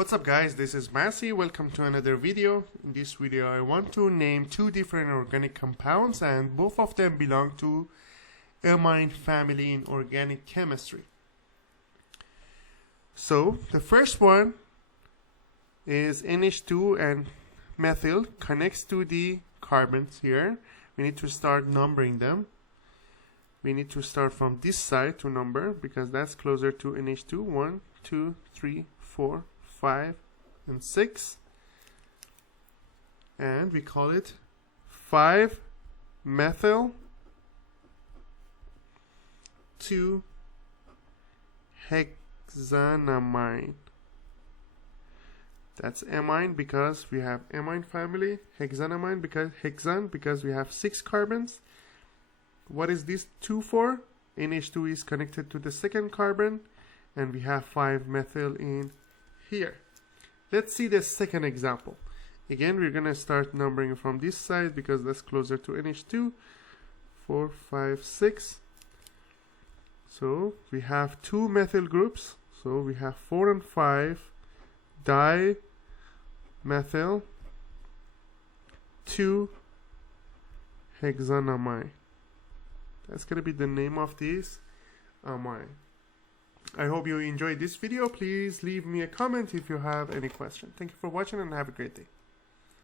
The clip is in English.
What's up guys, this is Massey. Welcome to another video. In this video I want to name two different organic compounds and both of them belong to amine family in organic chemistry. So the first one is NH2 and methyl connects to the carbons here. We need to start numbering them. We need to start from this side to number because that's closer to NH2. 1, 2, 3, 4, 5 and 6, and we call it 5-methyl 2-hexanamine. That's amine because we have amine family, hexanamine because we have 6 carbons. What is this 2 for? NH2 is connected to the second carbon and we have 5-methyl in here. Let's see the second example. Again, we're going to start numbering from this side because that's closer to NH2. 4, 5, 6. So we have 2 methyl groups. So we have 4 and 5 dimethyl 2-hexanamine. That's going to be the name of this amine. I hope you enjoyed this video. Please leave me a comment if you have any question. Thank you for watching and have a great day.